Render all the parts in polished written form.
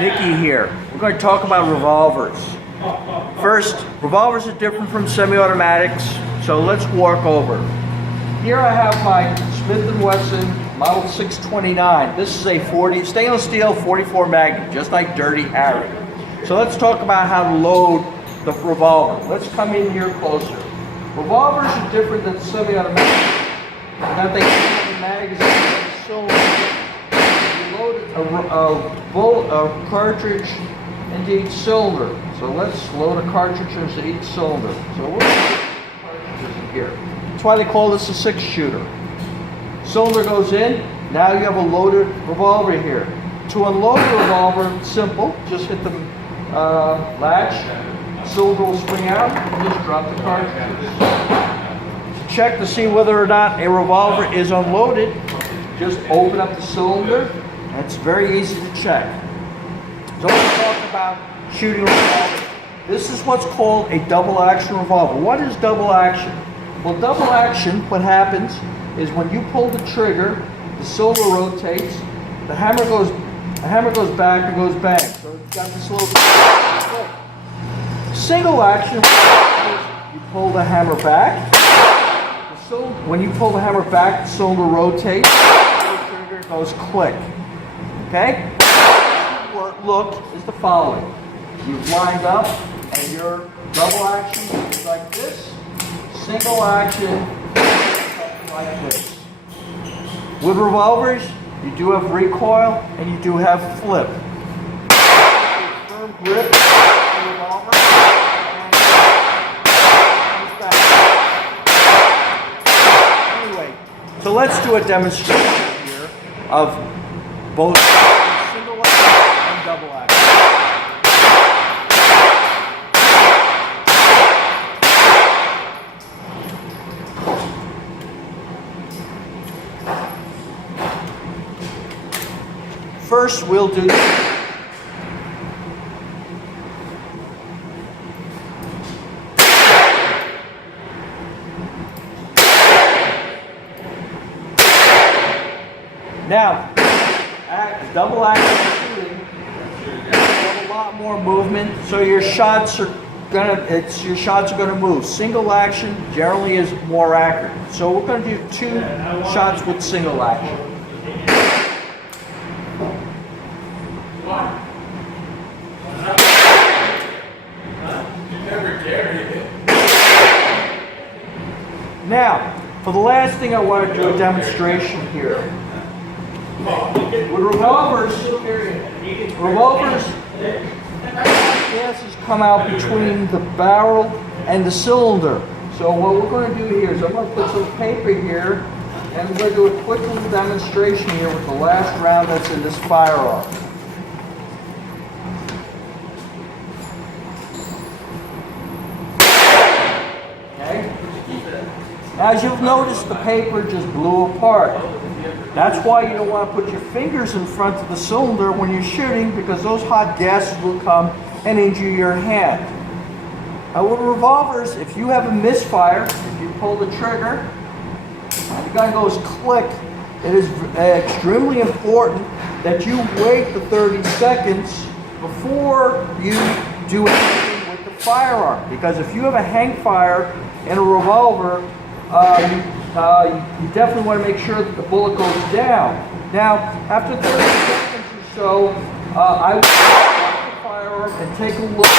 Nikki here. We're going to talk about revolvers. First, revolvers are different from semi-automatics, so let's walk over. Here I have my Smith & Wesson Model 629. This is a stainless steel 44 Magnum, just like Dirty Harry. So let's talk about how to load the revolver. Let's come in here closer. Revolvers are different than semi-automatics. That they have a magazine, cylinder. You load a cartridge into each cylinder. So let's load a cartridge into each cylinder. So we'll put cartridges in here. That's why they call this a 6-shooter. Cylinder goes in. Now you have a loaded revolver here. To unload the revolver, it's simple. Just hit the latch. Cylinder will spring out. And just drop the cartridges. To check to see whether or not a revolver is unloaded, just open up the cylinder. It's very easy to check. So let's talk about shooting revolvers. This is what's called a double action revolver. What is double action? Well, double action, what happens is when you pull the trigger, the cylinder rotates, the hammer goes back and goes bang. So it's got this little click. Single action, you pull the hammer back. When you pull the hammer back, the cylinder rotates, the trigger goes click. Okay? Look is the following. You've lined up and your double action is like this. Single action something like this. With revolvers, you do have recoil and you do have flip. Firm grip of the revolver and back. Anyway, so let's do a demonstration here of both single action and double action. First, we'll do now. Double action shooting, you have a lot more movement, so your shots are gonna move. Single action generally is more accurate. So we're gonna do 2 shots with single action. Now, for the last thing, I want to do a demonstration here. With revolvers, gases come out between the barrel and the cylinder. So what we're going to do here is I'm going to put some paper here, and we're going to do a quick little demonstration here with the last round that's in this firearm. Okay? As you've noticed, the paper just blew apart. That's why you don't want to put your fingers in front of the cylinder when you're shooting, because those hot gases will come and injure your hand. Now with revolvers, if you have a misfire, if you pull the trigger, and the gun goes click, it is extremely important that you wait the 30 seconds before you do anything with the firearm. Because if you have a hang fire in a revolver, you definitely want to make sure that the bullet goes down. Now, after 30 seconds or so, I would stop the firearm and take a look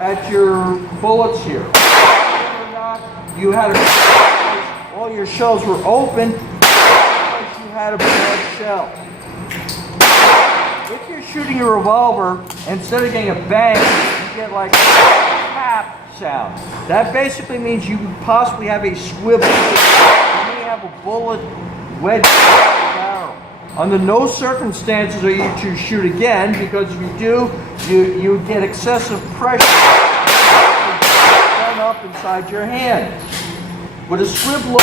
at your bullets here. Whether or not you had all your shells were open, because you had a bad shell. If you're shooting a revolver, instead of getting a bang, you get like a tap sound. That basically means you possibly have a swivel. You may have a bullet wedged in the barrel. Under no circumstances are you to shoot again, because if you do, you get excessive pressure run up inside your hand. With a swivel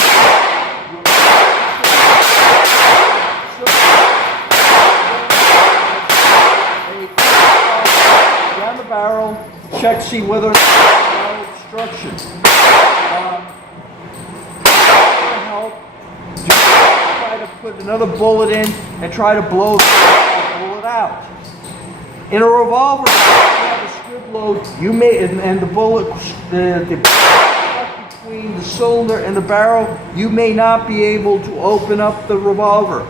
down the barrel, check to see whether obstruction. Help. Just try to put another bullet in and try to blow the bullet out. In a revolver, if you have a squib load, you may, and the bullet, the between the cylinder and the barrel, you may not be able to open up the revolver.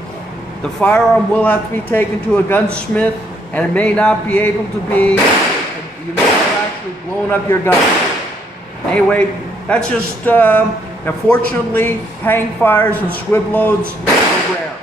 The firearm will have to be taken to a gunsmith, and it may not be able to be, you may have actually blown up your gun. Anyway, that's just, unfortunately, hang fires and squib loads are rare.